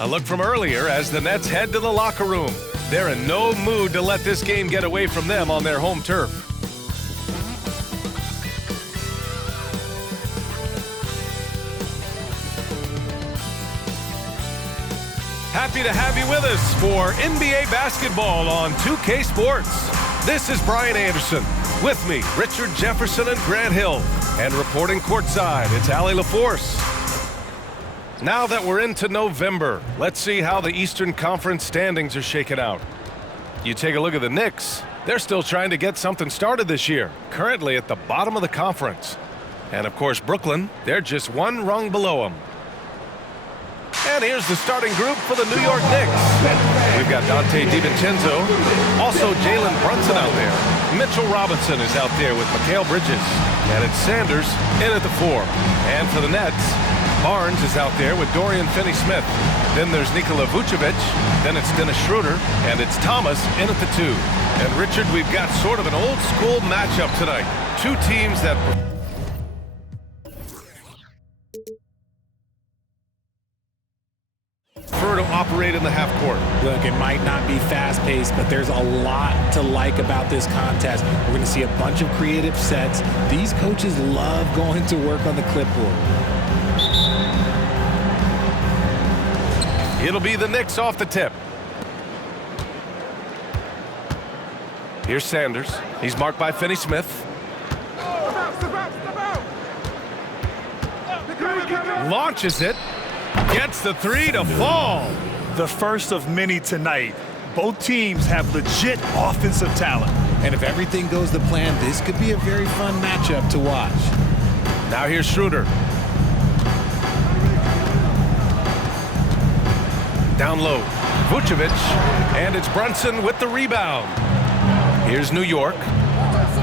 A look from earlier as the Nets head to the locker room. They're in no mood to let this game get away from them on their home turf. Happy to have you with us for NBA basketball on 2K Sports. This is Brian Anderson. With me, Richard Jefferson and Grant Hill. And reporting courtside, it's Allie LaForce. Now that we're into November, let's see how the Eastern Conference standings are shaken out. You take a look at the Knicks. They're still trying to get something started this year, currently at the bottom of the conference. And of course, Brooklyn, they're just one rung below them. And here's the starting group for the New York Knicks. We've got Dante DiVincenzo, also Jalen Brunson out there. Mitchell Robinson is out there with Mikal Bridges. And it's Sanders in at the 4. And for the Nets, Barnes is out there with Dorian Finney-Smith. Then there's Nikola Vucevic. Then it's Dennis Schroeder. And it's Thomas in at the 2. And Richard, we've got sort of an old school matchup tonight. Two teams that prefer to operate in the half court. Look, it might not be fast-paced, but there's a lot to like about this contest. We're going to see a bunch of creative sets. These coaches love going to work on the clipboard. It'll be the Knicks off the tip. Here's Sanders. He's marked by Finney-Smith. Launches it. Gets the 3 to fall. The first of many tonight. Both teams have legit offensive talent. And if everything goes to plan, this could be a very fun matchup to watch. Now here's Schroeder. Down low. Vucevic. And it's Brunson with the rebound. Here's New York.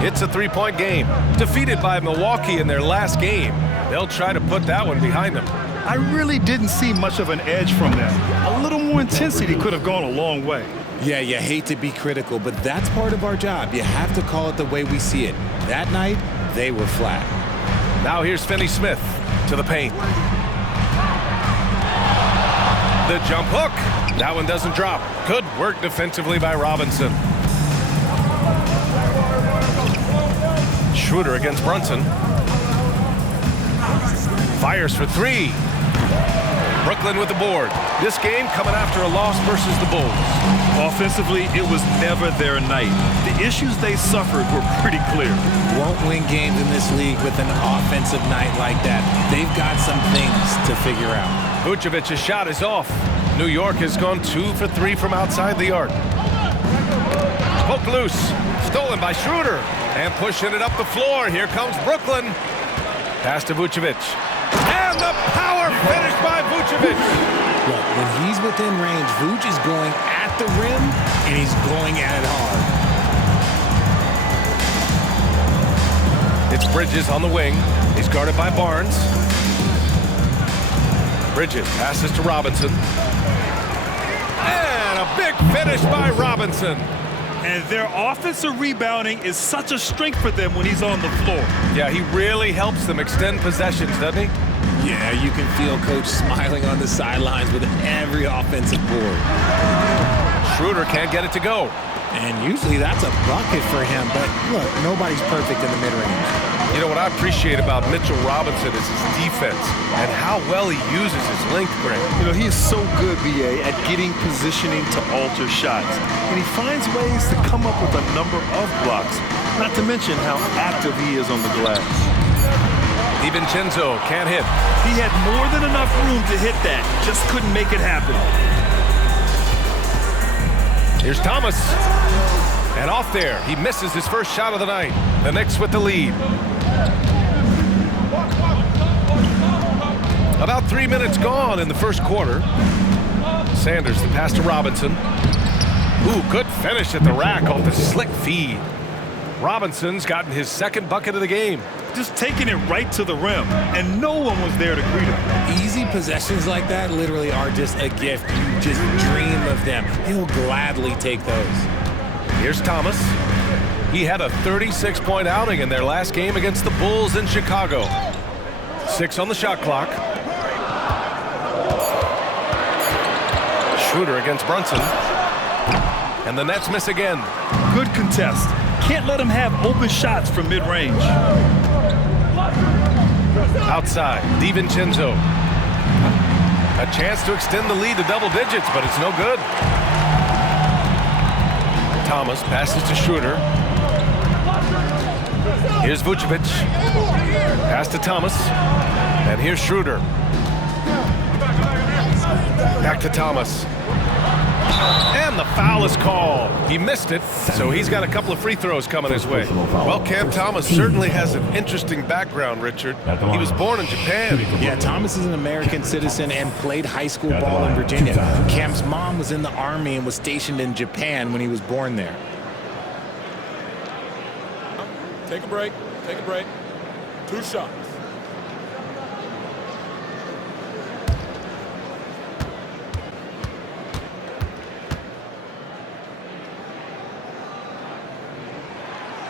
It's a three-point game. Defeated by Milwaukee in their last game. They'll try to put that one behind them. I really didn't see much of an edge from them. A little more intensity could have gone a long way. Yeah, you hate to be critical, but that's part of our job. You have to call it the way we see it. That night, they were flat. Now here's Finney-Smith to the paint. The jump hook. That one doesn't drop. Good work defensively by Robinson. Schroeder against Brunson. Fires for 3. Brooklyn with the board. This game coming after a loss versus the Bulls. Offensively, it was never their night. The issues they suffered were pretty clear. Won't win games in this league with an offensive night like that. They've got some things to figure out. Vucevic's shot is off. New York has gone 2 for 3 from outside the arc. Poke loose. Stolen by Schroeder. And pushing it up the floor. Here comes Brooklyn. Pass to Vucevic. And the power finish by Vucevic. Look, when he's within range, Vuce is going at the rim, and he's going at it hard. It's Bridges on the wing. He's guarded by Barnes. Bridges passes to Robinson. And a big finish by Robinson. And their offensive rebounding is such a strength for them when he's on the floor. Yeah, he really helps them extend possessions, doesn't he? Yeah, you can feel Coach smiling on the sidelines with every offensive board. Schroeder can't get it to go. And usually that's a bucket for him, but look, nobody's perfect in the mid-range. You know, what I appreciate about Mitchell Robinson is his defense and how well he uses his length, Grant. You know, he is so good, BA, at getting positioning to alter shots. And he finds ways to come up with a number of blocks, not to mention how active he is on the glass. DiVincenzo can't hit. He had more than enough room to hit that, just couldn't make it happen. Here's Thomas. And off there, he misses his first shot of the night. The Knicks with the lead. About 3 minutes gone in the first quarter. Sanders, the pass to Robinson. Ooh, good finish at the rack off the slick feed. Robinson's gotten his second bucket of the game. Just taking it right to the rim, and no one was there to greet him. Easy possessions like that literally are just a gift. You just dream of them. He'll gladly take those. Here's Thomas. He had a 36-point outing in their last game against the Bulls in Chicago. 6 on the shot clock. Schroeder against Brunson. And the Nets miss again. Good contest. Can't let him have open shots from mid-range. Outside, DiVincenzo. A chance to extend the lead to double digits, but it's no good. Thomas passes to Schroeder. Here's Vucevic. Pass to Thomas. And here's Schroeder. Back to Thomas. And the foul is called. He missed it, so he's got a couple of free throws coming his way. Well, Cam Thomas certainly has an interesting background, Richard. He was born in Japan. Yeah, Thomas is an American citizen and played high school ball in Virginia. Cam's mom was in the Army and was stationed in Japan when he was born there. Take a break. Take a break. 2 shots.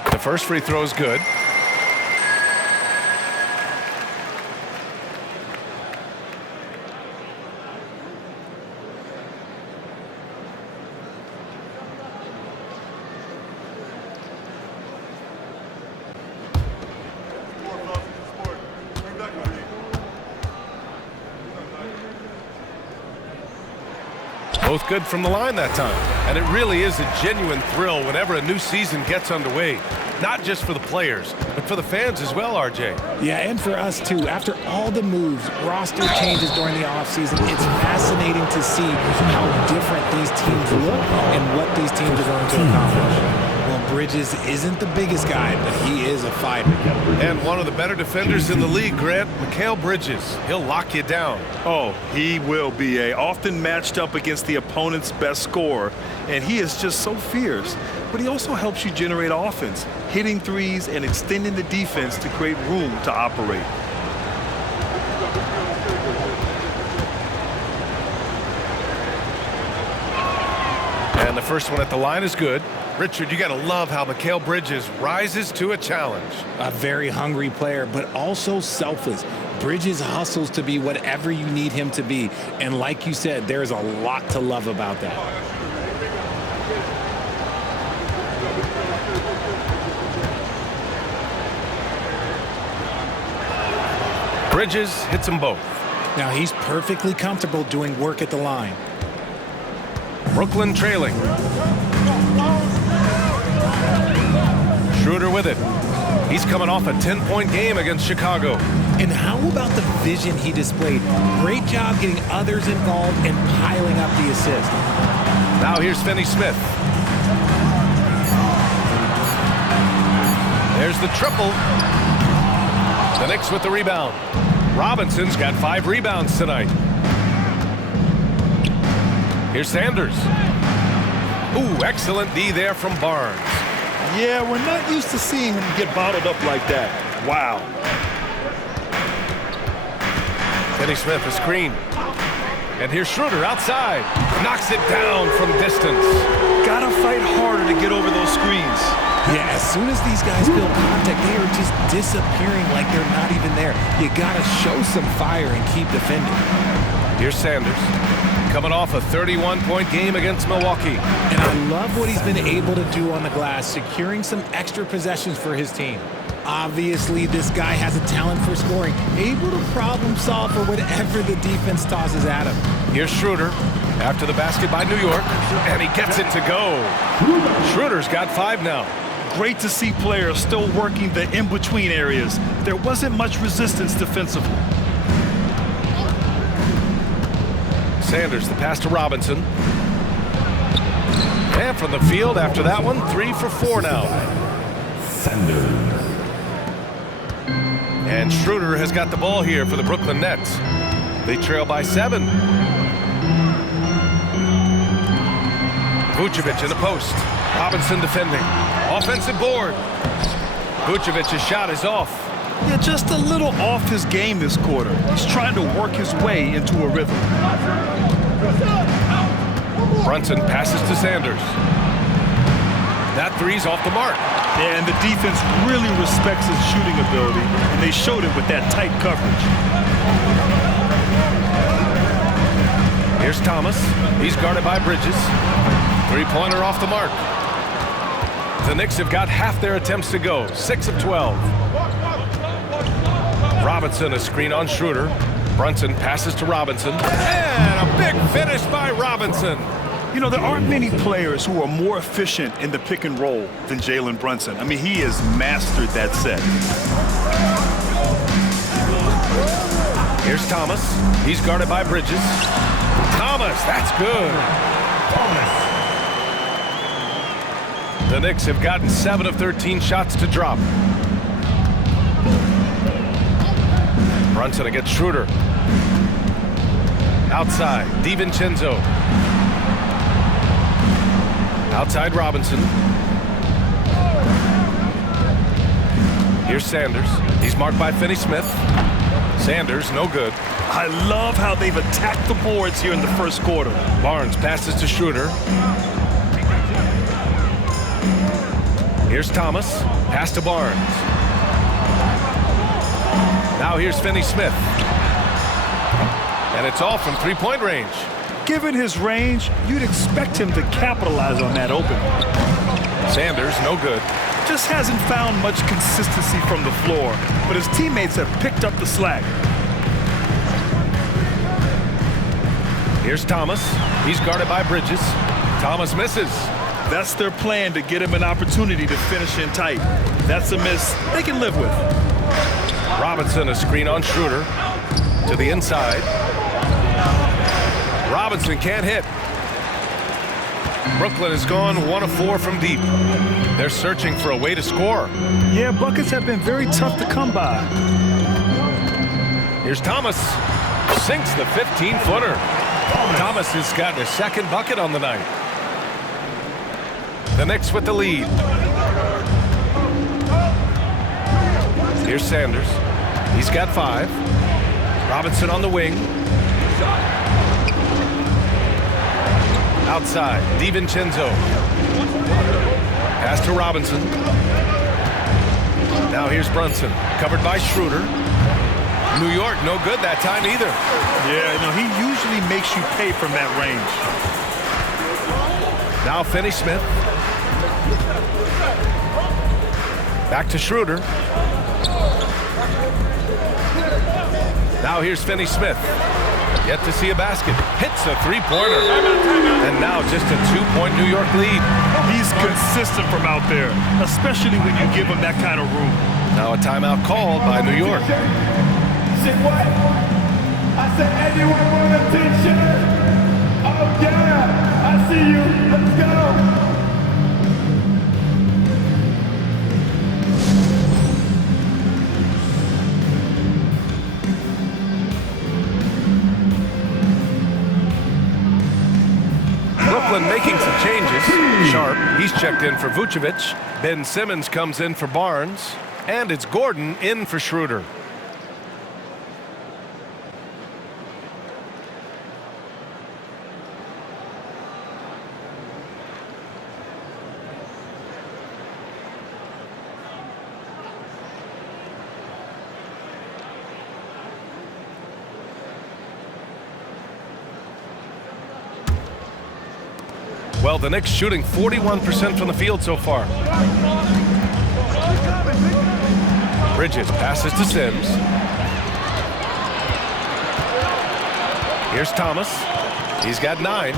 The first free throw is good. Both good from the line that time. And it really is a genuine thrill whenever a new season gets underway. Not just for the players, but for the fans as well, RJ. Yeah, and for us too. After all the moves, roster changes during the offseason, it's fascinating to see how different these teams look and what these teams are going to accomplish. Well, Bridges isn't the biggest guy, but he is a fighter. And one of the better defenders in the league, Grant, Mikal Bridges. He'll lock you down. Oh, he will be often matched up against the opponent's best scorer, and he is just so fierce. But he also helps you generate offense, hitting threes and extending the defense to create room to operate. And the first one at the line is good. Richard, you got to love how Mikal Bridges rises to a challenge. A very hungry player, but also selfless. Bridges hustles to be whatever you need him to be. And like you said, there's a lot to love about that. Bridges hits them both. Now he's perfectly comfortable doing work at the line. Brooklyn trailing. Schroeder with it. He's coming off a 10-point game against Chicago. And how about the vision he displayed? Great job getting others involved and piling up the assist. Now here's Finney-Smith. There's the triple. The Knicks with the rebound. Robinson's got 5 rebounds tonight. Here's Sanders. Ooh, excellent D there from Barnes. Yeah, we're not used to seeing him get bottled up like that. Wow. Finney-Smith, a screen. And here's Schroeder outside. Knocks it down from distance. Gotta fight harder to get over those screens. Yeah, as soon as these guys feel contact, they are just disappearing like they're not even there. You gotta show some fire and keep defending. Here's Sanders. Coming off a 31-point game against Milwaukee. And I love what he's been able to do on the glass, securing some extra possessions for his team. Obviously, this guy has a talent for scoring, able to problem solve for whatever the defense tosses at him. Here's Schroeder after the basket by New York, and he gets it to go. Schroeder's got 5 now. Great to see players still working the in-between areas. There wasn't much resistance defensively. Sanders, the pass to Robinson. And from the field after that one, 3 for 4 now. Sanders. And Schroeder has got the ball here for the Brooklyn Nets. They trail by 7. Vucevic in the post. Robinson defending. Offensive board. Vucevic's shot is off. Yeah, just a little off his game this quarter. He's trying to work his way into a rhythm. Brunson passes to Sanders. That 3's off the mark. Yeah, and the defense really respects his shooting ability, and they showed it with that tight coverage. Here's Thomas. He's guarded by Bridges. Three-pointer off the mark. The Knicks have got half their attempts to go, 6 of 12. Robinson, a screen on Schroeder. Brunson passes to Robinson. And a big finish by Robinson. You know, there aren't many players who are more efficient in the pick and roll than Jalen Brunson. I mean, he has mastered that set. Here's Thomas. He's guarded by Bridges. Thomas, that's good. The Knicks have gotten 7 of 13 shots to drop. Brunson against Schroeder. Outside, DiVincenzo. Outside Robinson. Here's Sanders. He's marked by Finney-Smith. Sanders, no good. I love how they've attacked the boards here in the first quarter. Barnes passes to Schroeder. Here's Thomas. Pass to Barnes. Now here's Finney-Smith. And it's all from three-point range. Given his range, you'd expect him to capitalize on that open. Sanders, no good. Just hasn't found much consistency from the floor, but his teammates have picked up the slack. Here's Thomas. He's guarded by Bridges. Thomas misses. That's their plan, to get him an opportunity to finish in tight. That's a miss they can live with. Robinson, a screen on Schroeder. To the inside. Robinson can't hit. Brooklyn has gone 1 of 4 from deep. They're searching for a way to score. Yeah, buckets have been very tough to come by. Here's Thomas. Sinks the 15-footer. Thomas has gotten a second bucket on the night. The Knicks with the lead. Here's Sanders. He's got 5. Robinson on the wing. Outside, DiVincenzo. Pass to Robinson. Now here's Brunson, covered by Schroeder. New York, no good that time either. Yeah, no, he usually makes you pay from that range. Now Finney-Smith. Back to Schroeder. Now here's Finney-Smith. Yet to see a basket. Hits a three-pointer. And now just a 2-point New York lead. He's consistent from out there, especially when you give him that kind of room. Now a timeout called by New York. Say what? I said anyone want a t-shirt? Oh yeah, I see you. Let's go. Brooklyn making some changes. Sharp, he's checked in for Vucevic. Ben Simmons comes in for Barnes. And it's Gordon in for Schroeder. Well, the Knicks shooting 41% from the field so far. Bridges passes to Sims. Here's Thomas. He's got 9.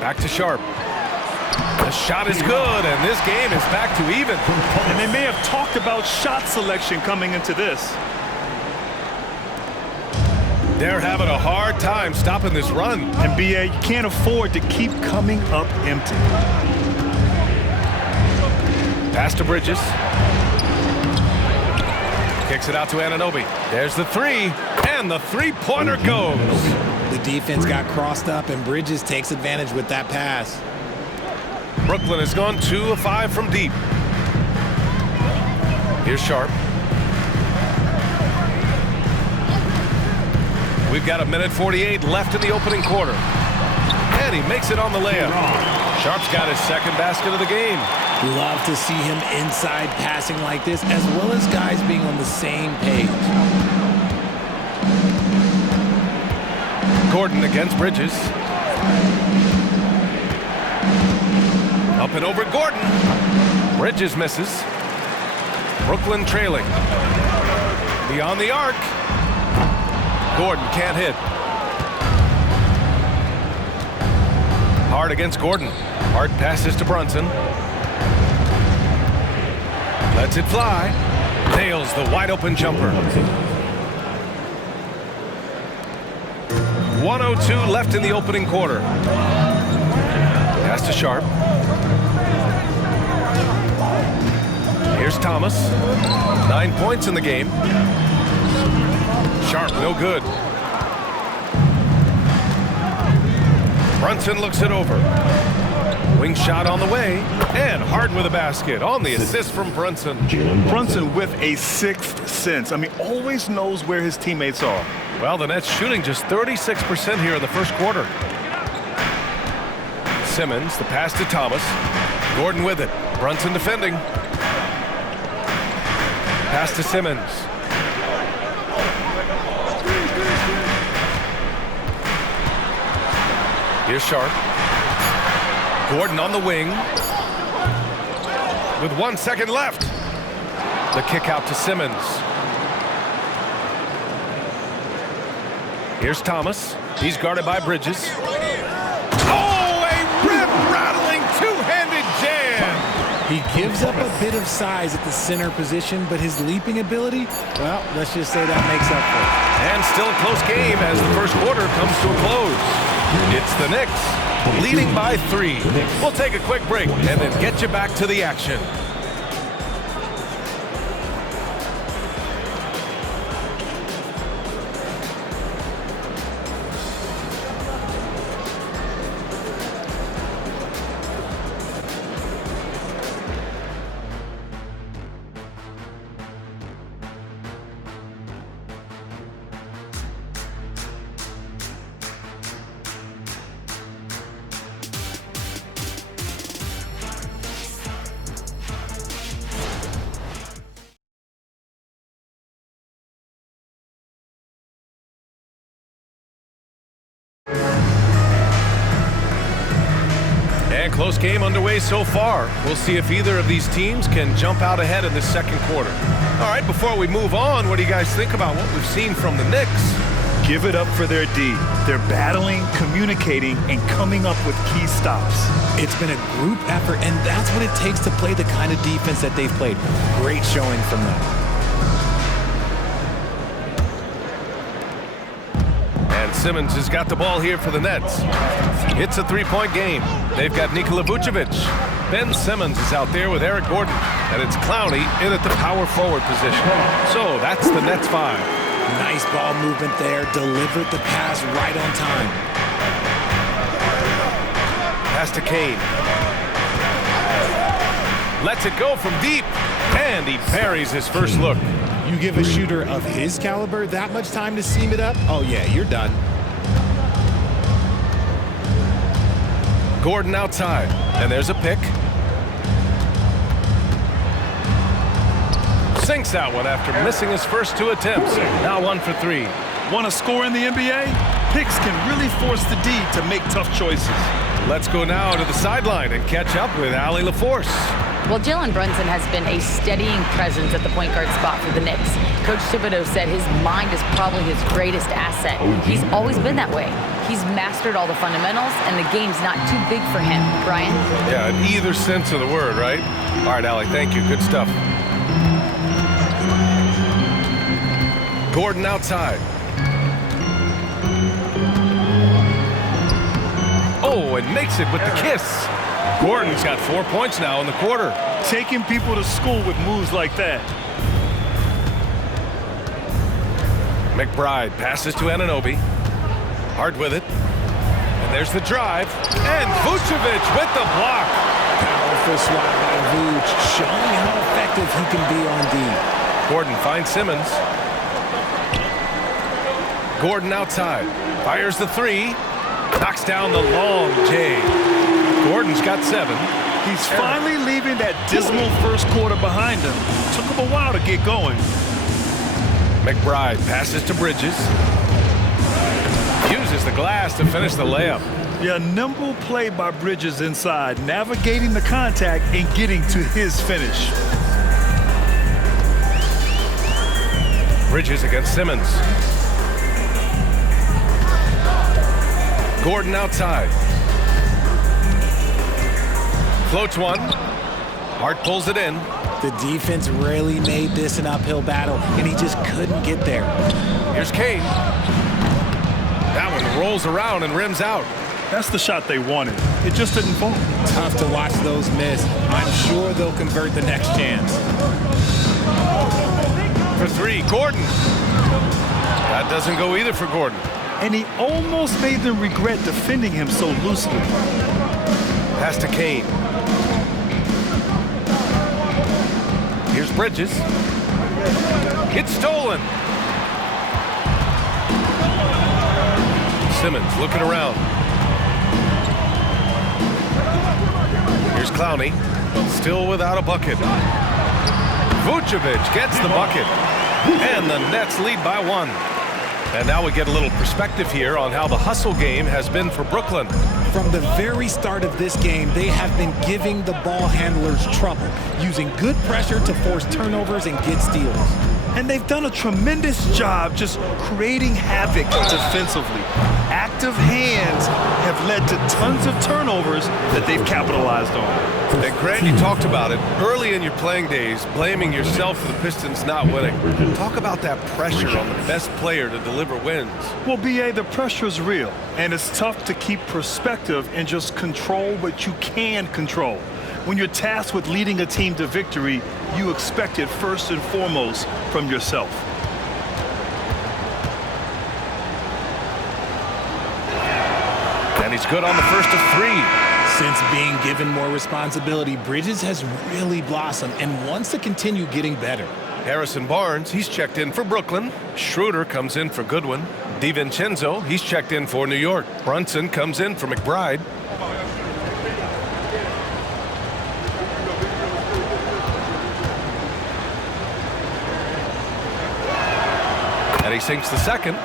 Back to Sharp. The shot is good, and this game is back to even. And they may have talked about shot selection coming into this. They're having a hard time stopping this run. And B.A., you can't afford to keep coming up empty. Pass to Bridges. Kicks it out to Anunoby. There's the 3, and the three-pointer goes. The defense got crossed up, and Bridges takes advantage with that pass. Brooklyn has gone 2 of 5 from deep. Here's Sharp. We've got 1:48 left in the opening quarter. And he makes it on the layup. Sharp's got his second basket of the game. Love to see him inside passing like this, as well as guys being on the same page. Gordon against Bridges. Up and over Gordon. Bridges misses. Brooklyn trailing. Beyond the arc. Gordon can't hit. Hard against Gordon. Hard passes to Brunson. Lets it fly. Nails the wide open jumper. 1:02 left in the opening quarter. Pass to Sharp. Here's Thomas. 9 points in the game. Sharp, no good. Brunson looks it over. Wing shot on the way. And Harden with a basket on the assist from Brunson. Brunson with a sixth sense. I mean, always knows where his teammates are. Well, the Nets shooting just 36% here in the first quarter. Simmons, the pass to Thomas. Gordon with it. Brunson defending. Pass to Simmons. Here's Sharp. Gordon on the wing. With 1 second left. The kick out to Simmons. Here's Thomas. He's guarded by Bridges. Oh, a rip-rattling two-handed jam. He gives up a bit of size at the center position, but his leaping ability, well, let's just say that makes up for it. And still a close game as the first quarter comes to a close. It's the Knicks leading by 3. We'll take a quick break and then get you back to the action. And close game underway so far. We'll see if either of these teams can jump out ahead in the second quarter. All right, before we move on, what do you guys think about what we've seen from the Knicks? Give it up for their D. They're battling, communicating, and coming up with key stops. It's been a group effort, and that's what it takes to play the kind of defense that they've played. Great showing from them. And Simmons has got the ball here for the Nets. It's a three-point game. They've got Nikola Vucevic. Ben Simmons is out there with Eric Gordon. And it's Clowney in at the power forward position. So that's the Nets 5. Nice ball movement there. Delivered the pass right on time. Pass to Kane. Lets it go from deep. And he parries his first look. You give a shooter of his caliber that much time to seam it up? Oh, yeah, you're done. Gordon outside. And there's a pick. Sinks that one after missing his first 2 attempts. Now 1 for 3. Want to score in the NBA? Picks can really force the D to make tough choices. Let's go now to the sideline and catch up with Allie LaForce. Well, Jalen Brunson has been a steadying presence at the point guard spot for the Knicks. Coach Thibodeau said his mind is probably his greatest asset. He's always been that way. He's mastered all the fundamentals, and the game's not too big for him. Brian? Yeah, in either sense of the word, right? All right, Allie, thank you. Good stuff. Gordon outside. Oh, and makes it with the kiss. Gordon's got 4 points now in the quarter. Taking people to school with moves like that. McBride passes to Anunoby. Hard with it. And there's the drive. And Vucevic with the block. Powerful swat by Vuce, showing how effective he can be on D. Gordon finds Simmons. Gordon outside. Fires the 3. Knocks down the long J. Gordon's got 7. He's finally leaving that dismal first quarter behind him. Took him a while to get going. McBride passes to Bridges. Uses the glass to finish the layup. Yeah, nimble play by Bridges inside, navigating the contact and getting to his finish. Bridges against Simmons. Gordon outside. Floats one. Hart pulls it in. The defense really made this an uphill battle, and he just couldn't get there. Here's Kane. That one rolls around and rims out. That's the shot they wanted. It just didn't fall. Tough to watch those miss. I'm sure they'll convert the next chance. For three, Gordon. That doesn't go either for Gordon. And he almost made them regret defending him so loosely. Pass to Kane. Here's Bridges. It's stolen. Simmons looking around. Here's Clowney. Still without a bucket. Vucevic gets the bucket. And the Nets lead by one. And now we get a little perspective here on how the hustle game has been for Brooklyn. From the very start of this game, they have been giving the ball handlers trouble, using good pressure to force turnovers and get steals. And they've done a tremendous job just creating havoc defensively. Active hands have led to tons of turnovers that they've capitalized on. And Grant, you talked about it early in your playing days, blaming yourself for the Pistons not winning. Talk about that pressure on the best player to deliver wins. Well, B.A., the pressure is real, and it's tough to keep perspective and just control what you can control. When you're tasked with leading a team to victory, you expect it first and foremost from yourself. And he's good on the first of three. Since being given more responsibility, Bridges has really blossomed and wants to continue getting better. Harrison Barnes, he's checked in for Brooklyn. Schroeder comes in for Goodwin. DiVincenzo, he's checked in for New York. Brunson comes in for McBride. And he sinks the second.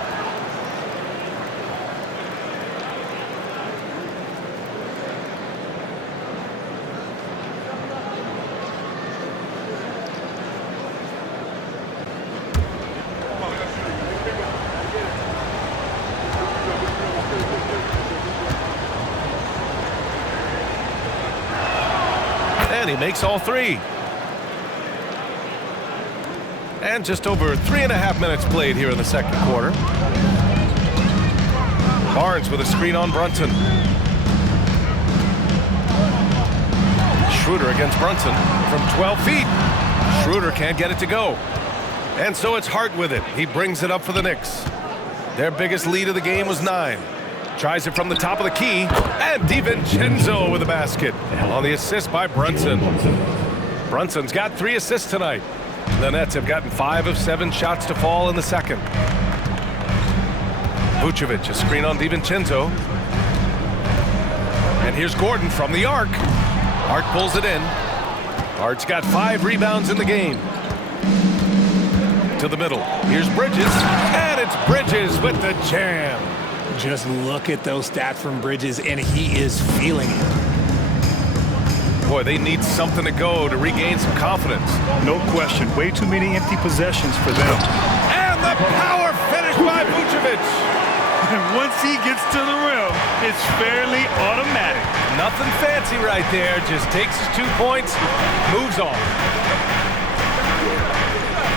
And he makes all three. And just over 3.5 minutes played here in the second quarter. Barnes with a screen on Brunson. Schroeder against Brunson from 12 feet. Schroeder can't get it to go. And so it's Hart with it. He brings it up for the Knicks. Their biggest lead of the game was 9. Tries it from the top of the key. And DiVincenzo with a basket on the assist by Brunson. Brunson's got 3 assists tonight. The Nets have gotten 5 of 7 shots to fall in the second. Vucevic, a screen on DiVincenzo. And here's Gordon from the arc. Hart pulls it in. Hart's got 5 rebounds in the game. To the middle. Here's Bridges. And it's Bridges with the jam. Just look at those stats from Bridges, and he is feeling it. Boy, they need something to go to regain some confidence. No question. Way too many empty possessions for them. And the power finish by Vucevic. And once he gets to the rim, it's fairly automatic. Nothing fancy right there. Just takes his 2 points, moves on.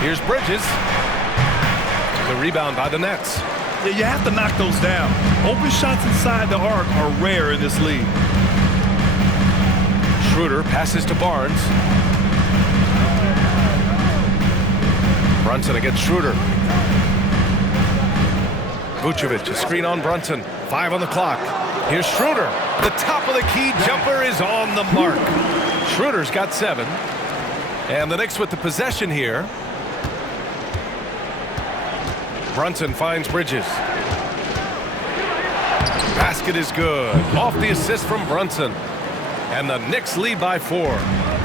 Here's Bridges. The rebound by the Nets. Yeah, you have to knock those down. Open shots inside the arc are rare in this league. Schroeder passes to Barnes. Brunson against Schroeder. Vucevic, a screen on Brunson. 5 on the clock. Here's Schroeder. The top of the key jumper is on the mark. Schroeder's got 7. And the Knicks with the possession here. Brunson finds Bridges. Basket is good. Off the assist from Brunson. And the Knicks lead by 4.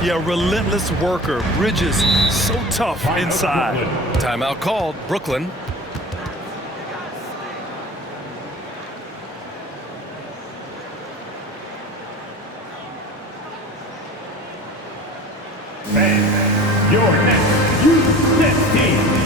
Yeah, relentless worker. Bridges, so tough inside. Timeout called, Brooklyn. And your next U15.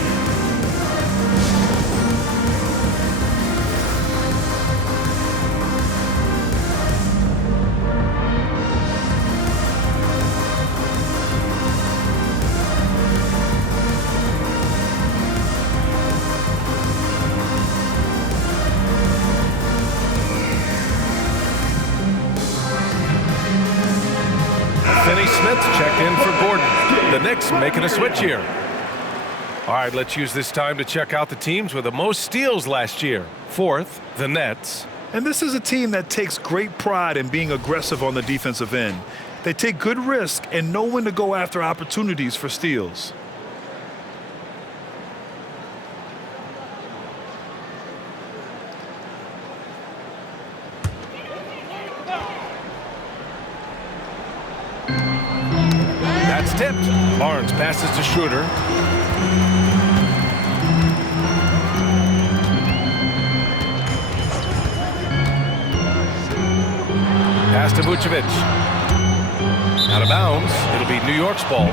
Finney Smith checked in for Gordon. The Knicks making a switch here. All right, let's use this time to check out the teams with the most steals last year. 4th, the Nets. And this is a team that takes great pride in being aggressive on the defensive end. They take good risk and know when to go after opportunities for steals. That's tipped. Barnes passes to Schroeder. Pass to Vucevic. Out of bounds. It'll be New York's ball.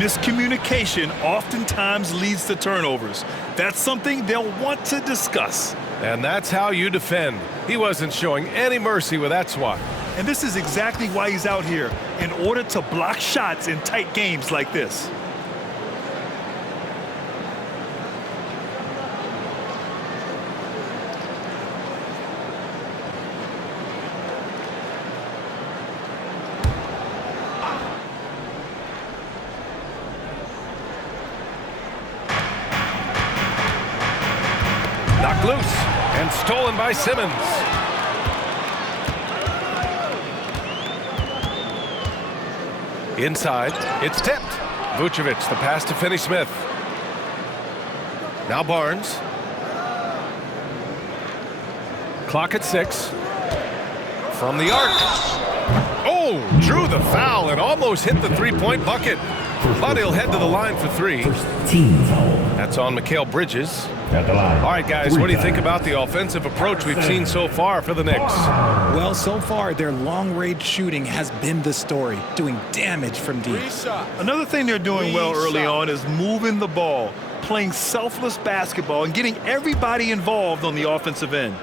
Miscommunication oftentimes leads to turnovers. That's something they'll want to discuss. And that's how you defend. He wasn't showing any mercy with that swat. And this is exactly why he's out here, in order to block shots in tight games like this. Knocked loose and stolen by Simmons. Inside, it's tipped. Vucevic, the pass to Finney Smith. Now Barnes. Clock at 6. From the arc. Oh, drew the foul and almost hit the three-point bucket. But he'll head to the line for 3. First team foul. That's on Mikal Bridges. At the line. All right, guys, what do you think about the offensive approach we've seen so far for the Knicks? Well, so far, their long-range shooting has been the story, doing damage from deep. Another thing they're doing well early on is moving the ball, playing selfless basketball, and getting everybody involved on the offensive end.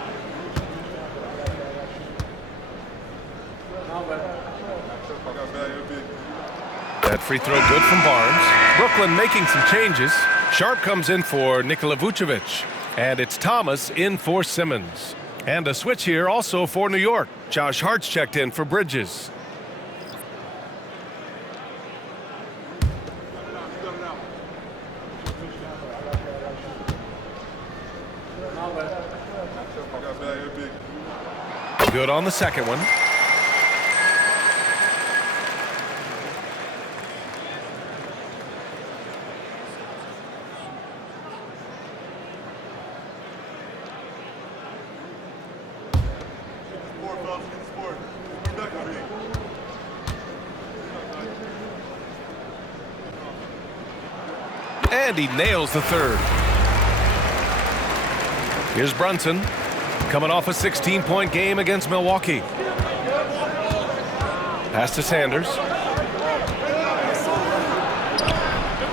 That free throw good from Barnes. Brooklyn making some changes. Sharp comes in for Nikola Vucevic. And it's Thomas in for Simmons. And a switch here also for New York. Josh Hart's checked in for Bridges. Good on the second one. And he nails the third. Here's Brunson, coming off a 16-point game against Milwaukee. Pass to Sanders.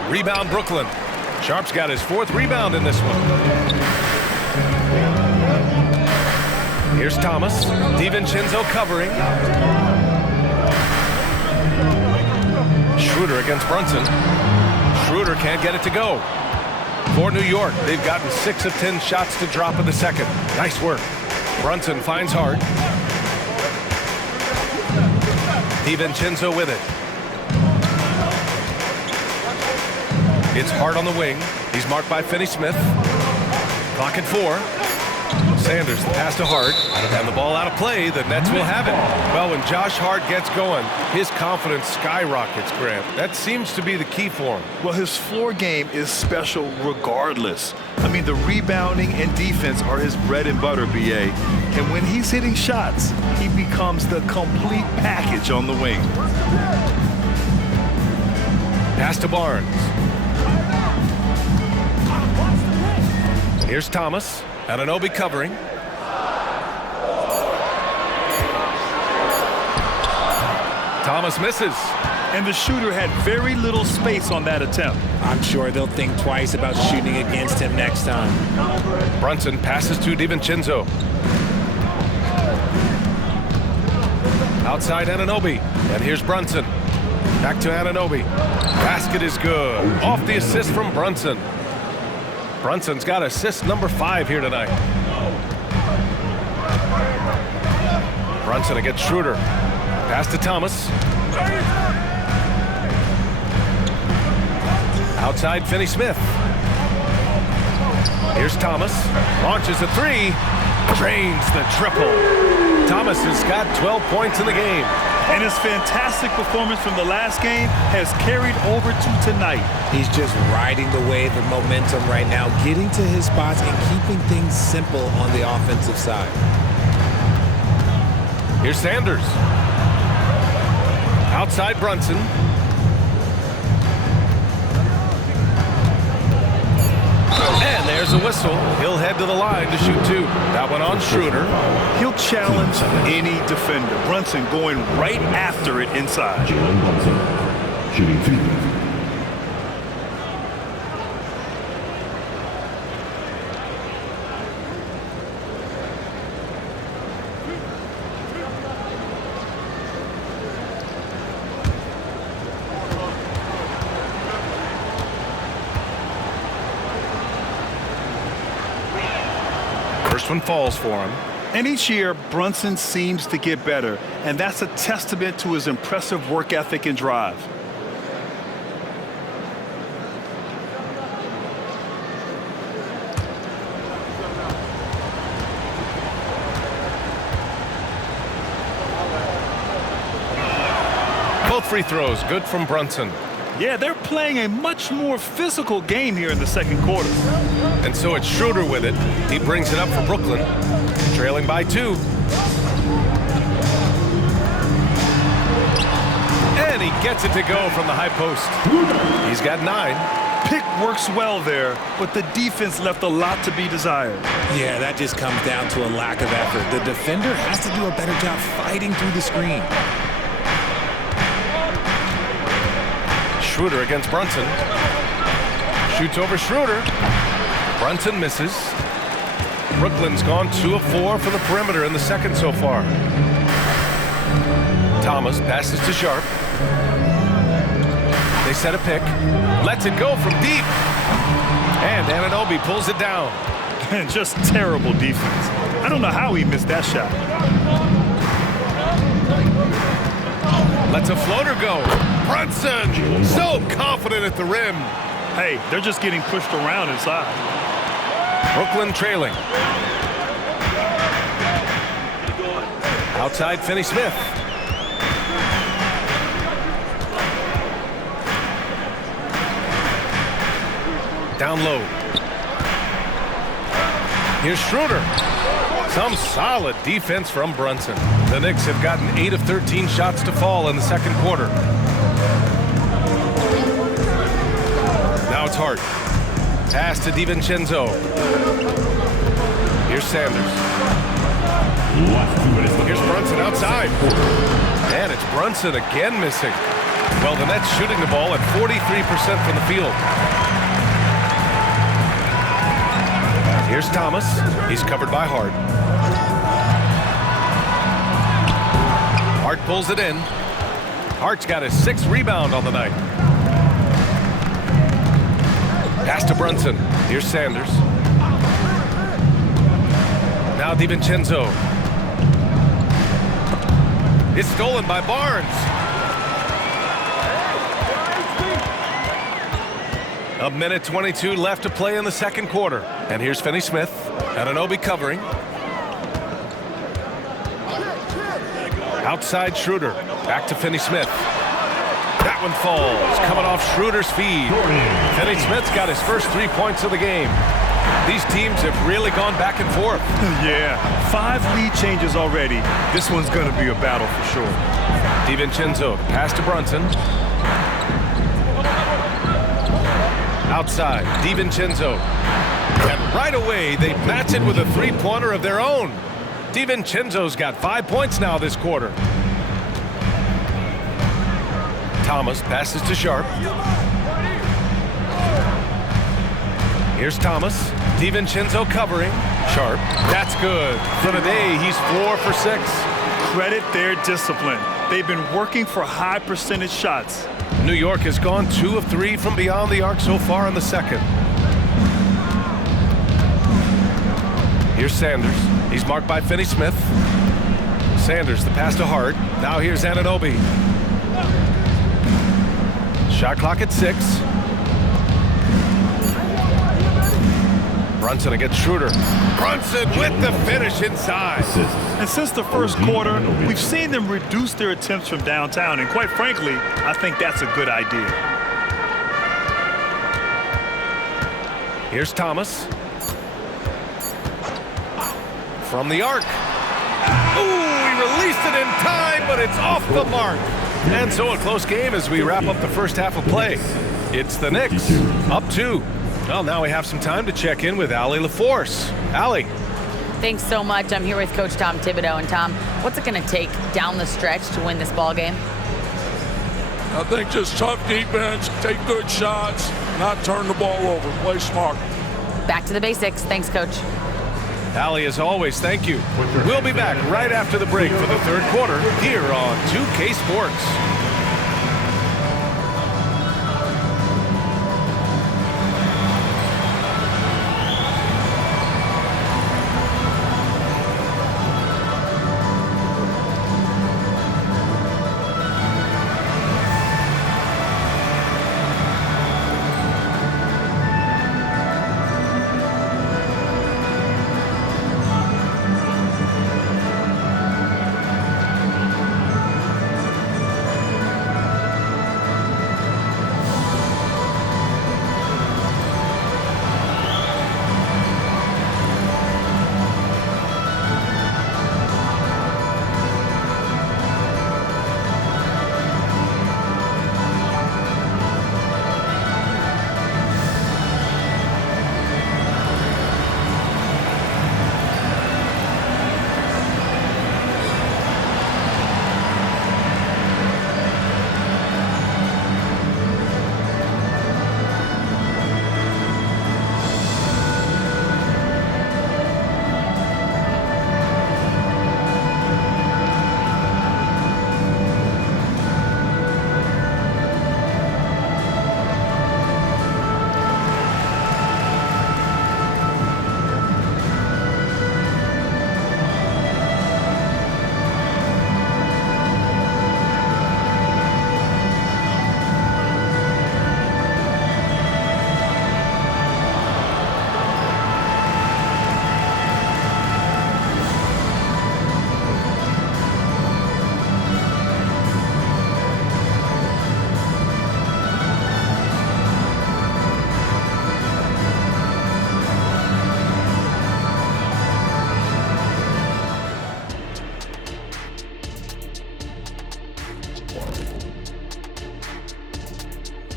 Rebound Brooklyn. Sharp's got his 4th rebound in this one. Here's Thomas. DiVincenzo covering. Schroeder against Brunson. Schroeder can't get it to go. For New York, they've gotten 6 of 10 shots to drop in the second. Nice work. Brunson finds Hart. DiVincenzo with it. It's Hart on the wing. He's marked by Finney Smith. Clock at 4. Sanders, the pass to Hart, and the ball out of play. The Nets will have it. Well, when Josh Hart gets going, his confidence skyrockets, Grant. That seems to be the key for him. Well, his floor game is special regardless. I mean, the rebounding and defense are his bread and butter, B.A. And when he's hitting shots, he becomes the complete package on the wing. Pass to Barnes. Here's Thomas. Anunoby covering. Thomas misses. And the shooter had very little space on that attempt. I'm sure they'll think twice about shooting against him next time. Brunson passes to DiVincenzo. Outside Anunoby. And here's Brunson. Back to Anunoby. Basket is good. Off the assist from Brunson. Brunson's got assist number 5 here tonight. Brunson against Schroeder. Pass to Thomas. Outside Finney-Smith. Here's Thomas. Launches a 3. Drains the triple. Thomas has got 12 points in the game. And his fantastic performance from the last game has carried over to tonight. He's just riding the wave of momentum right now, getting to his spots and keeping things simple on the offensive side. Here's Sanders. Outside Brunson. And there's a whistle. He'll head to the line to shoot 2. That one on Schroeder. He'll challenge any defender. Brunson going right after it inside. Jalen Brunson, shooting 2. First one falls for him. And each year, Brunson seems to get better, and that's a testament to his impressive work ethic and drive. Both free throws good from Brunson. Yeah, they're playing a much more physical game here in the second quarter. And so it's Schroeder with it. He brings it up for Brooklyn, trailing by 2. And he gets it to go from the high post. He's got 9. Pick works well there, but the defense left a lot to be desired. Yeah, that just comes down to a lack of effort. The defender has to do a better job fighting through the screen. Schroeder against Brunson. Shoots over Schroeder. Brunson misses. Brooklyn's gone 2 of 4 from the perimeter in the second so far. Thomas passes to Sharp. They set a pick. Lets it go from deep. And Anunoby pulls it down. And just terrible defense. I don't know how he missed that shot. Lets a floater go. Brunson, so confident at the rim. Hey, they're just getting pushed around inside. Brooklyn trailing. Outside Finney-Smith. Down low. Here's Schroeder. Some solid defense from Brunson. The Knicks have gotten 8 of 13 shots to fall in the second quarter. Now it's Hart. Pass to DiVincenzo. Here's Sanders. Here's Brunson outside. And it's Brunson again missing. Well, the Nets shooting the ball at 43% from the field. Here's Thomas. He's covered by Hart. Hart pulls it in. Hart's got his 6th rebound on the night. Pass to Brunson. Here's Sanders. Now DiVincenzo. It's stolen by Barnes. A minute 22 left to play in the second quarter. And here's Finney-Smith. Anunoby covering. Outside Schroeder. Back to Finney-Smith. That one falls. Coming off Schroeder's feed. Finney-Smith's got his first 3 points of the game. These teams have really gone back and forth. Yeah, 5 lead changes already. This one's going to be a battle for sure. DiVincenzo, pass to Brunson. Outside, DiVincenzo. And right away, they match it with a three-pointer of their own. DiVincenzo's got 5 points now this quarter. Thomas passes to Sharp. Here's Thomas. DiVincenzo covering. Sharp. That's good. For today, he's 4 for 6. Credit their discipline. They've been working for high percentage shots. New York has gone 2 of 3 from beyond the arc so far in the second. Here's Sanders. He's marked by Finney-Smith. Sanders, the pass to Hart. Now here's Anunoby. Shot clock at 6. Brunson against Schroeder. Brunson with the finish inside. And since the first quarter, we've seen them reduce their attempts from downtown. And quite frankly, I think that's a good idea. Here's Thomas. From the arc. Ooh, he released it in time, but it's off the mark. And so a close game as we wrap up the first half of play. It's the Knicks, up 2. Well, now we have some time to check in with Allie LaForce. Allie. Thanks so much. I'm here with Coach Tom Thibodeau. And Tom, what's it going to take down the stretch to win this ball game? I think just tough defense, take good shots, not turn the ball over, play smart. Back to the basics. Thanks, Coach. Allie, as always, thank you. We'll be back right after the break for the third quarter here on 2K Sports.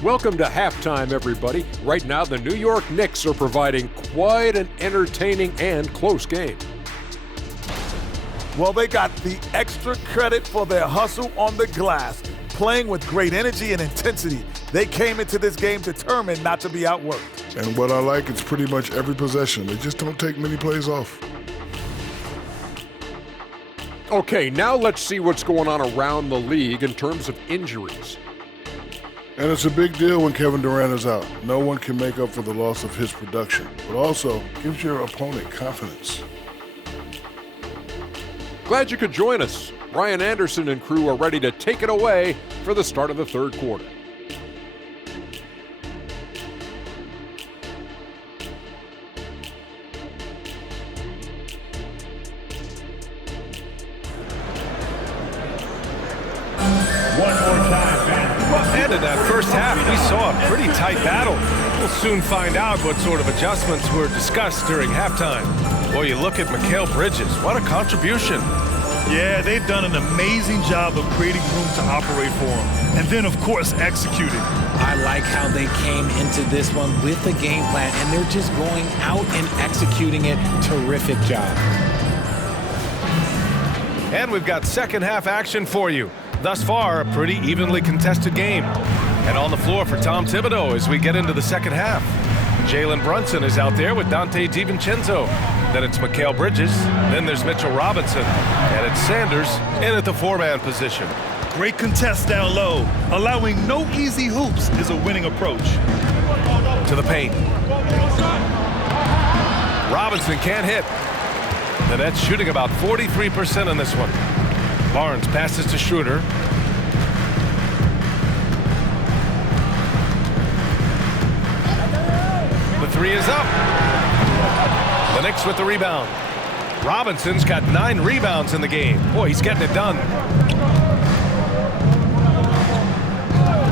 Welcome to halftime, everybody. Right now, the New York Knicks are providing quite an entertaining and close game. Well, they got the extra credit for their hustle on the glass, playing with great energy and intensity. They came into this game determined not to be outworked. And what I like, it's pretty much every possession. They just don't take many plays off. Okay, now let's see what's going on around the league in terms of injuries. And it's a big deal when Kevin Durant is out. No one can make up for the loss of his production, but also gives your opponent confidence. Glad you could join us. Ryan Anderson and crew are ready to take it away for the start of the third quarter. we saw a pretty tight battle. We'll soon find out what sort of adjustments were discussed during halftime. Boy, you look at Mikal Bridges. What a contribution. Yeah, they've done an amazing job of creating room to operate for him. And then, of course, executing. I like how they came into this one with the game plan, and they're just going out and executing it. Terrific job. And we've got second half action for you. Thus far, a pretty evenly contested game. And on the floor for Tom Thibodeau as we get into the second half. Jalen Brunson is out there with Dante DiVincenzo. Then it's Mikal Bridges. Then there's Mitchell Robinson. And it's Sanders in at the four-man position. Great contest down low. Allowing no easy hoops is a winning approach. To the paint. Robinson can't hit. The Nets shooting about 43% in this one. Barnes passes to Schroeder. The three is up. The Knicks with the rebound. Robinson's got 9 rebounds in the game. Boy, he's getting it done.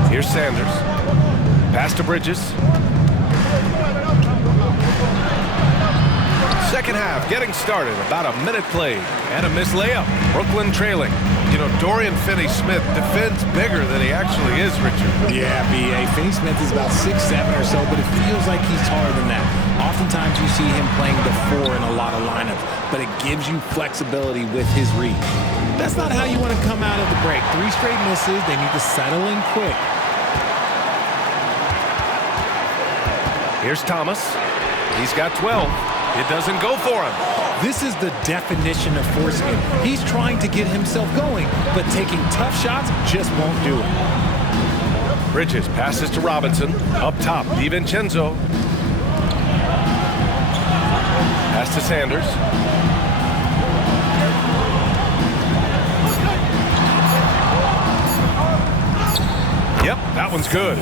Here's Sanders. Pass to Bridges. Second half getting started. About a minute played. And a missed layup. Brooklyn trailing. You know, Dorian Finney-Smith defends bigger than he actually is, Richard. Yeah, B.A. Finney-Smith is about 6'7" or so, but it feels like he's taller than that. Oftentimes you see him playing the 4 in a lot of lineups, but it gives you flexibility with his reach. That's not how you want to come out of the break. 3 straight misses. They need to settle in quick. Here's Thomas. He's got 12. It doesn't go for him. This is the definition of forcing it. He's trying to get himself going, but taking tough shots just won't do it. Bridges passes to Robinson. Up top, DiVincenzo. Pass to Sanders. Yep, that one's good.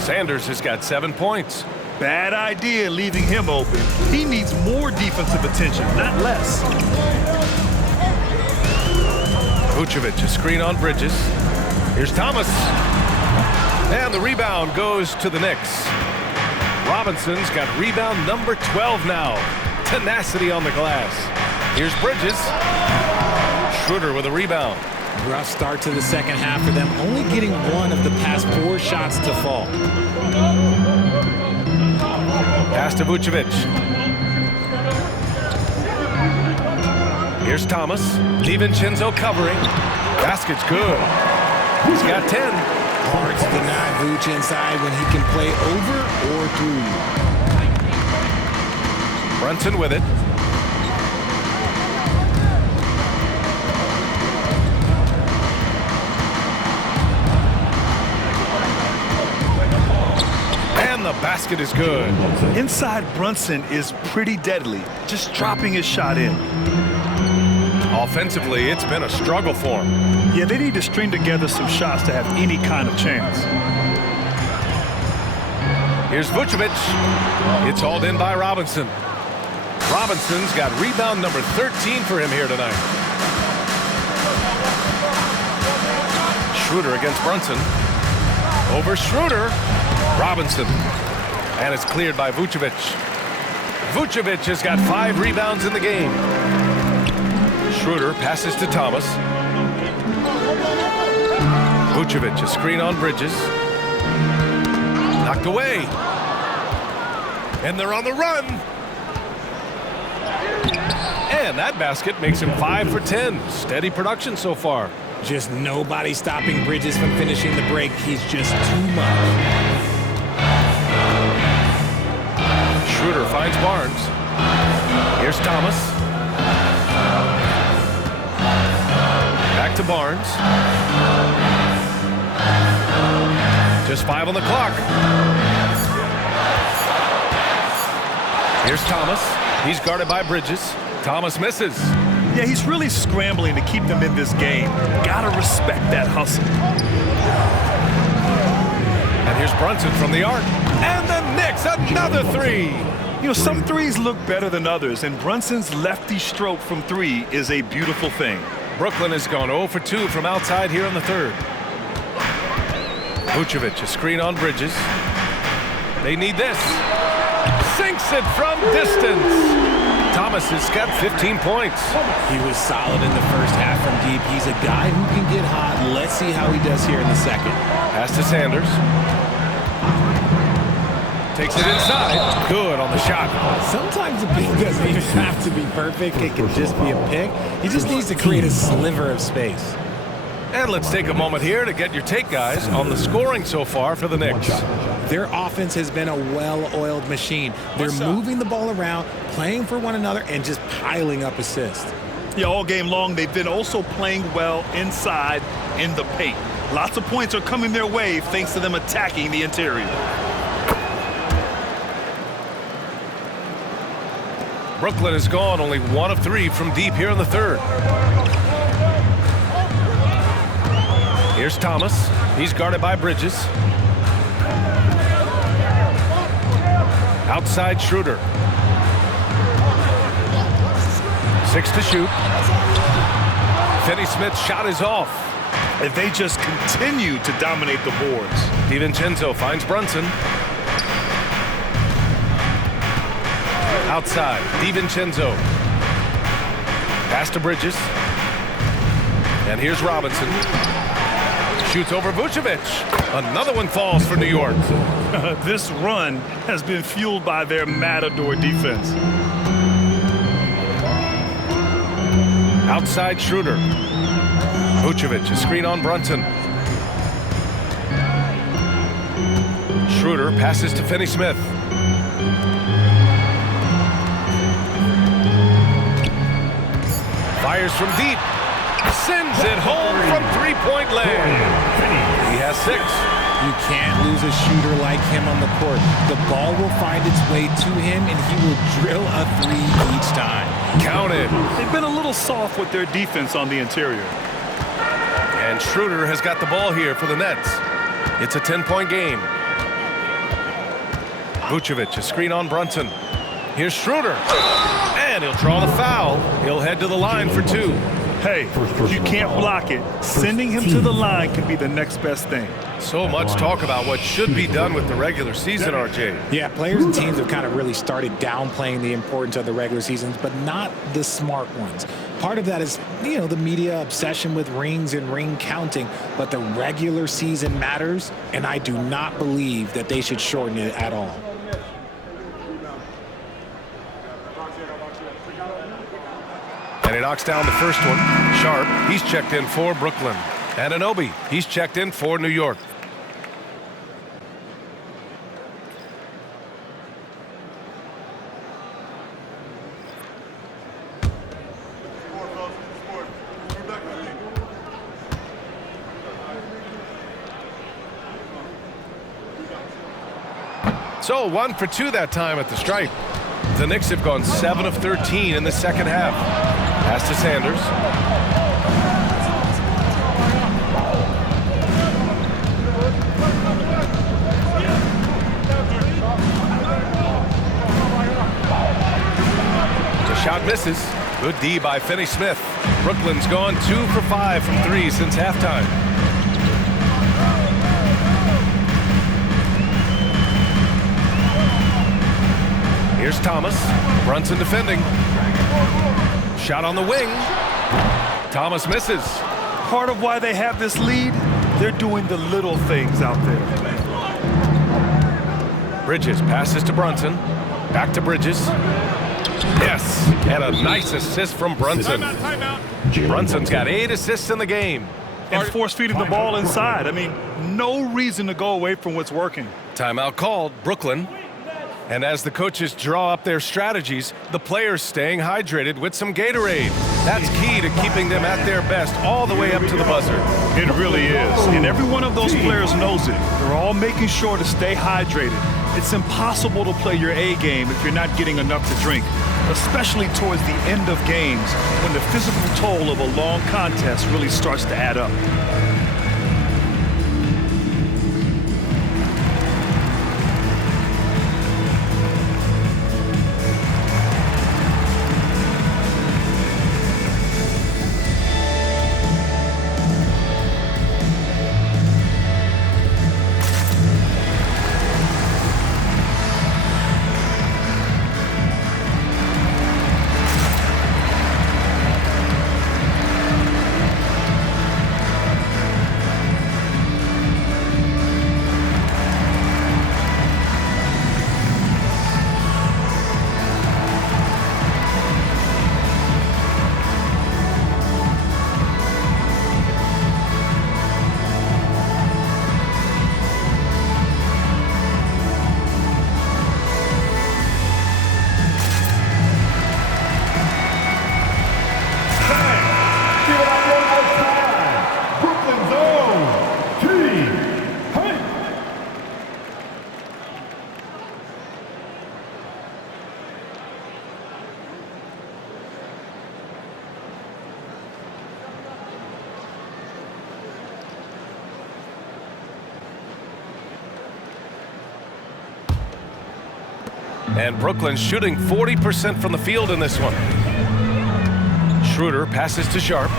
Sanders has got 7 points. Bad idea leaving him open. He needs more defensive attention, not less. Vucevic, a screen on Bridges. Here's Thomas. And the rebound goes to the Knicks. Robinson's got rebound number 12 now. Tenacity on the glass. Here's Bridges. Schroeder with a rebound. Rough start to the second half for them, only getting 1 of the past 4 shots to fall. Pass to Vucevic. Here's Thomas. DiVincenzo covering. Basket's good. He's got 10. Hard to deny Vuce inside when he can play over or through. Brunson with it. The basket is good. Inside Brunson is pretty deadly, just dropping his shot in. Offensively, it's been a struggle for him. Yeah, they need to string together some shots to have any kind of chance. Here's Vucevic. It's hauled in by Robinson. Robinson's got rebound number 13 for him here tonight. Schroeder against Brunson. Over Schroeder. Robinson. And it's cleared by Vucevic. Vucevic has got 5 rebounds in the game. Schroeder passes to Thomas. Vucevic, a screen on Bridges. Knocked away. And they're on the run. And that basket makes him 5 for 10. Steady production so far. Just nobody stopping Bridges from finishing the break. He's just too much. Schroeder finds Barnes. Here's Thomas. Back to Barnes. Just 5 on the clock. Here's Thomas. He's guarded by Bridges. Thomas misses. Yeah, he's really scrambling to keep them in this game. Gotta respect that hustle. And here's Brunson from the arc. And the Knicks, another 3. You know, some threes look better than others, and Brunson's lefty stroke from 3 is a beautiful thing. Brooklyn has gone 0 for 2 from outside here in the third. Vucevic, a screen on Bridges. They need this. Sinks it from distance. Thomas has got 15 points. He was solid in the first half from deep. He's a guy who can get hot. Let's see how he does here in the second. Pass to Sanders. Takes it inside. Good on the shot. Sometimes the pick doesn't even have to be perfect. It can just be a pick. He just needs to create a sliver of space. And let's take a moment here to get your take, guys, on the scoring so far for the Knicks. Their offense has been a well-oiled machine. They're moving the ball around, playing for one another, and just piling up assists. Yeah, all game long, they've been also playing well inside in the paint. Lots of points are coming their way thanks to them attacking the interior. Brooklyn has gone only 1 of 3 from deep here in the third. Here's Thomas. He's guarded by Bridges. Outside Schroeder. 6 to shoot. Finney-Smith's shot is off. And they just continue to dominate the boards. DiVincenzo finds Brunson. Outside, DiVincenzo. Pass to Bridges. And here's Robinson. Shoots over Vucevic. Another one falls for New York. This run has been fueled by their Matador defense. Outside Schroeder. Vucevic, a screen on Brunson. Schroeder passes to Finney-Smith. Fires from deep. Sends it home from three-point land. He has 6. You can't lose a shooter like him on the court. The ball will find its way to him, and he will drill a 3 each time. Counted. They've been a little soft with their defense on the interior. And Schroeder has got the ball here for the Nets. It's a 10-point game. Vucevic, a screen on Brunson. Here's Schroeder. And he'll draw the foul. He'll head to the line for 2. Hey, if you can't block it, sending him to the line could be the next best thing. So much talk about what should be done with the regular season, RJ. Yeah, players and teams have kind of really started downplaying the importance of the regular seasons, but not the smart ones. Part of that is, the media obsession with rings and ring counting, but the regular season matters, and I do not believe that they should shorten it at all. And he knocks down the first one. Sharp, he's checked in for Brooklyn. Anunoby, he's checked in for New York. So 1 for 2 that time at the stripe. The Knicks have gone 7 of 13 in the second half. Pass to Sanders. The shot misses. Good D by Finney-Smith. Brooklyn's gone 2 for 5 from 3 since halftime. Here's Thomas. Brunson defending. Shot on the wing. Thomas misses. Part of why they have this lead, they're doing the little things out there. Bridges passes to Brunson. Back to Bridges. Yes, and a nice assist from Brunson. Brunson's got 8 assists in the game. And force-feeding the ball inside. I mean, no reason to go away from what's working. Timeout called, Brooklyn. And as the coaches draw up their strategies, the players staying hydrated with some Gatorade. That's key to keeping them at their best all the way up to the buzzer. It really is. And every one of those players knows it. They're all making sure to stay hydrated. It's impossible to play your A game if you're not getting enough to drink, especially towards the end of games when the physical toll of a long contest really starts to add up. And Brooklyn shooting 40% from the field in this one. Schroeder passes to Sharp.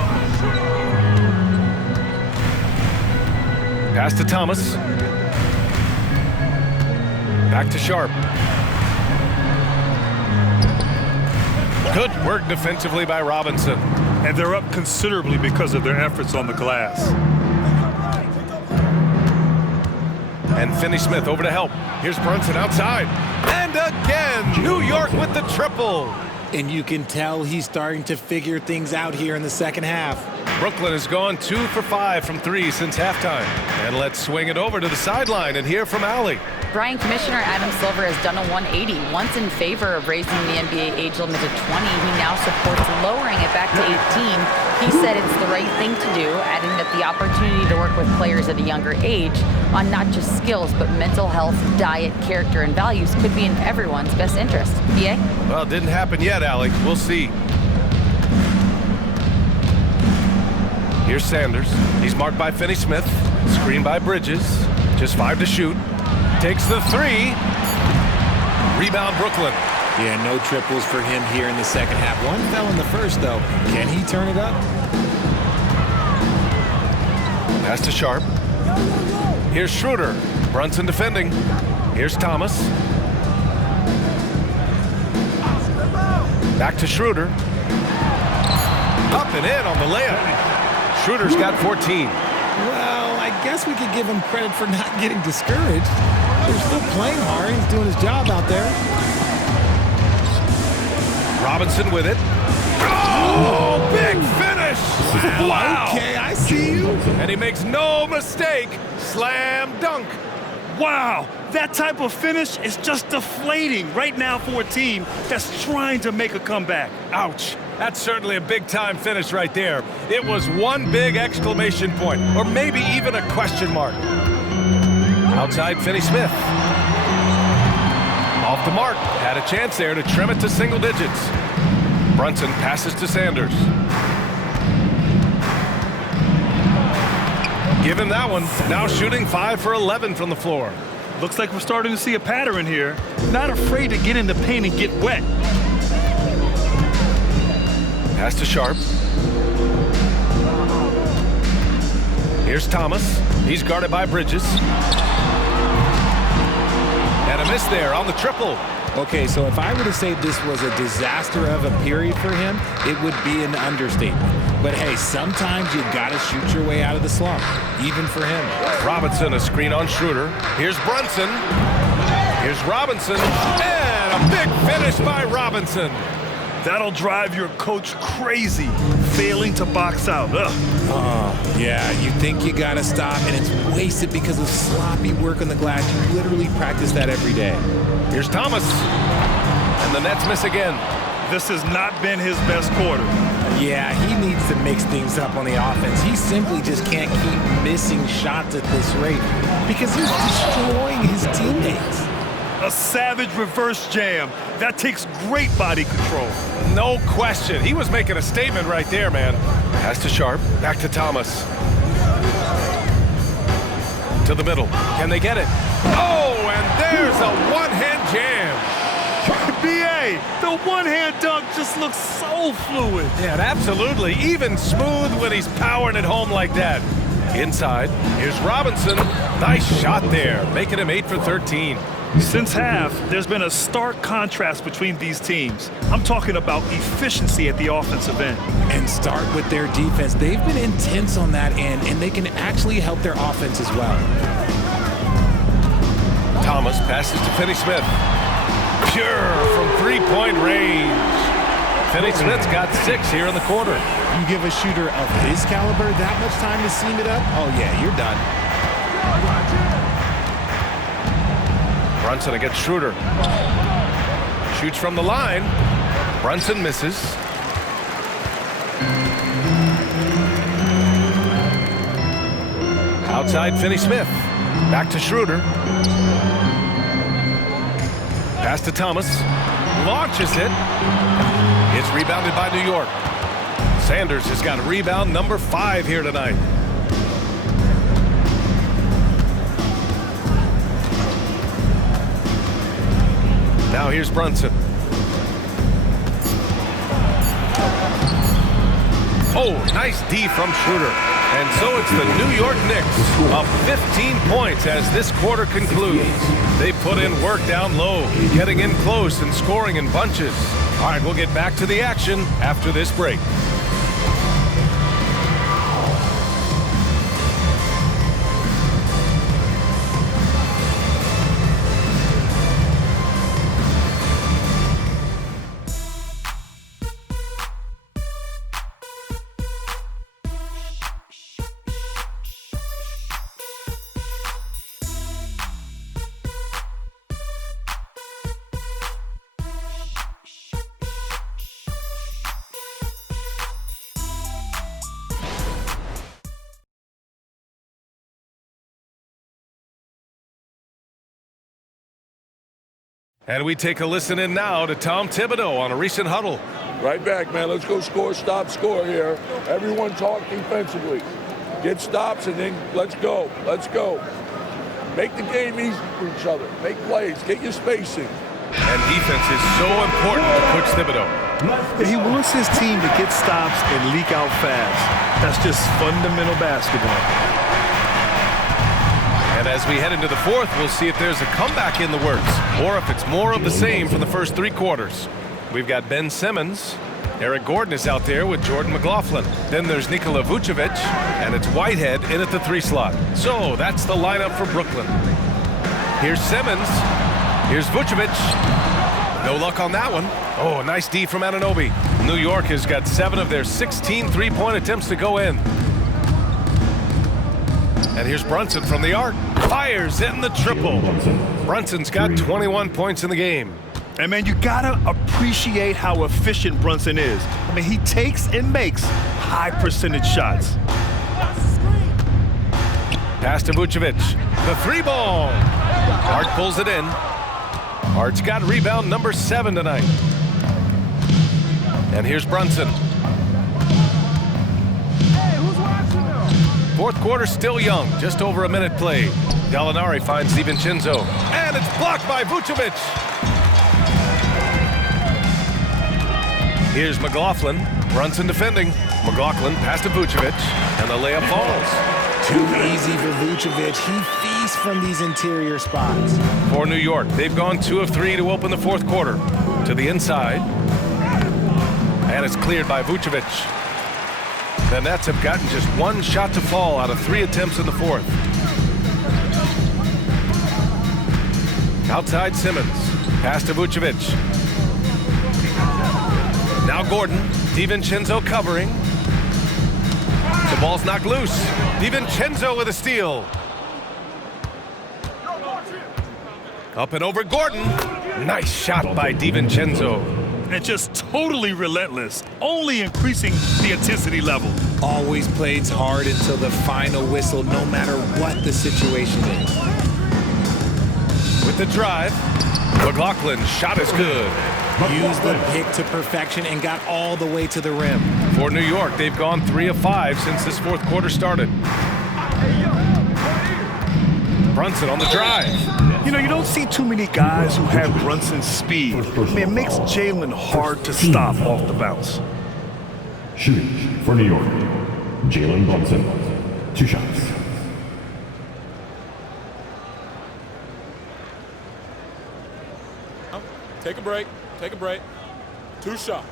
Pass to Thomas. Back to Sharp. Good work defensively by Robinson. And they're up considerably because of their efforts on the glass. And Finney-Smith over to help. Here's Brunson outside. And again, New York with the triple. And you can tell he's starting to figure things out here in the second half. Brooklyn has gone 2 for 5 from 3 since halftime. And let's swing it over to the sideline and hear from Allie. Brian, Commissioner Adam Silver has done a 180. Once in favor of raising the NBA age limit to 20, he now supports lowering it back to 18. He said it's the right thing to do, adding that the opportunity to work with players at a younger age on not just skills, but mental health, diet, character, and values could be in everyone's best interest. BA? Well, it didn't happen yet, Allie. We'll see. Here's Sanders. He's marked by Finney-Smith. Screened by Bridges. Just 5 to shoot. Takes the 3. Rebound Brooklyn. Yeah, no triples for him here in the second half. One fell in the first, though. Can he turn it up? Pass to Sharp. Here's Schroeder. Brunson defending. Here's Thomas. Back to Schroeder. Up and in on the layup. Schroeder's got 14. Well, I guess we could give him credit for not getting discouraged. They're still playing hard. He's doing his job out there. Robinson with it. Oh, big finish! Wow! Okay, I see you. And he makes no mistake. Slam dunk. Wow, that type of finish is just deflating right now for a team that's trying to make a comeback. Ouch. That's certainly a big-time finish right there. It was one big exclamation point, or maybe even a question mark. Outside Finney-Smith. Off the mark. Had a chance there to trim it to single digits. Brunson passes to Sanders. Give him that one. Now shooting 5 for 11 from the floor. Looks like we're starting to see a pattern here. Not afraid to get in the paint and get wet. Pass to Sharp. Here's Thomas. He's guarded by Bridges. And a miss there on the triple. Okay, so if I were to say this was a disaster of a period for him, it would be an understatement. But hey, sometimes you gotta shoot your way out of the slump, even for him. Robinson, a screen on Schroeder. Here's Brunson. Here's Robinson. And a big finish by Robinson. That'll drive your coach crazy, failing to box out. Yeah, you think you gotta stop, and it's wasted because of sloppy work on the glass. You literally practice that every day. Here's Thomas. And the Nets miss again. This has not been his best quarter. Yeah, he needs to mix things up on the offense. He simply just can't keep missing shots at this rate because he's destroying his teammates. A savage reverse jam. That takes great body control. No question. He was making a statement right there, man. Pass to Sharp. Back to Thomas. To the middle. Can they get it? Oh, and there's a one-hand jam. BA, the one-hand dunk just looks so fluid. Yeah, absolutely. Even smooth when he's powering it home like that. Inside, here's Robinson. Nice shot there, making him 8 for 13. Since half, there's been a stark contrast between these teams. I'm talking about efficiency at the offensive end. And start with their defense. They've been intense on that end, and they can actually help their offense as well. Thomas passes to Finney-Smith. Pure from three-point range. Finney-Smith's got 6 here in the quarter. You give a shooter of his caliber that much time to seam it up, oh yeah, you're done. Brunson against Schroeder. Shoots from the line. Brunson misses. Outside Finney-Smith. Back to Schroeder. Pass to Thomas. Launches it. It's rebounded by New York. Sanders has got rebound number 5 here tonight. Now here's Brunson. Oh, nice D from Schroeder. And so it's the New York Knicks up 15 points as this quarter concludes. They put in work down low, getting in close and scoring in bunches. All right, we'll get back to the action after this break. And we take a listen in now to Tom Thibodeau on a recent huddle. Right back, man. Let's go score, stop, score here. Everyone talk defensively. Get stops and then let's go. Let's go. Make the game easy for each other. Make plays. Get your spacing. And defense is so important to Coach Thibodeau. He wants his team to get stops and leak out fast. That's just fundamental basketball. And as we head into the fourth, we'll see if there's a comeback in the works or if it's more of the same for the first three quarters. We've got Ben Simmons. Eric Gordon is out there with Jordan McLaughlin. Then there's Nikola Vucevic, and it's Whitehead in at the 3 slot. So that's the lineup for Brooklyn. Here's Simmons. Here's Vucevic. No luck on that one. Oh, nice D from Anunoby. New York has got 7 of their 16 three-point attempts to go in. And here's Brunson from the arc. Fires in the triple. Brunson's got 21 points in the game. And, man, you got to appreciate how efficient Brunson is. I mean, he takes and makes high-percentage shots. Pass to Vucevic. The 3-ball. Hart pulls it in. Hart's got rebound number 7 tonight. And here's Brunson. Fourth quarter still young, just over a minute played. Gallinari finds DiVincenzo, and it's blocked by Vucevic. Here's McLaughlin, Brunson defending. McLaughlin pass to Vucevic, and the layup falls. Too easy for Vucevic. He feasts from these interior spots. For New York, they've gone 2 of 3 to open the fourth quarter. To the inside, and it's cleared by Vucevic. The Nets have gotten just 1 shot to fall out of 3 attempts in the fourth. Outside Simmons. Pass to Vucevic. Now Gordon. DiVincenzo covering. The ball's knocked loose. DiVincenzo with a steal. Up and over Gordon. Nice shot by DiVincenzo. And just totally relentless, only increasing the intensity level. Always plays hard until the final whistle, no matter what the situation is. With the drive, McLaughlin's shot is good. Used the pick to perfection and got all the way to the rim. For New York, they've gone 3 of 5 since this fourth quarter started. Brunson on the drive. You know, you don't see too many guys who have Brunson's speed. I mean, it makes Jalen hard to stop off the bounce. Shooting for New York, Jalen Brunson. 2 shots. Take a break. Take a break. 2 shots.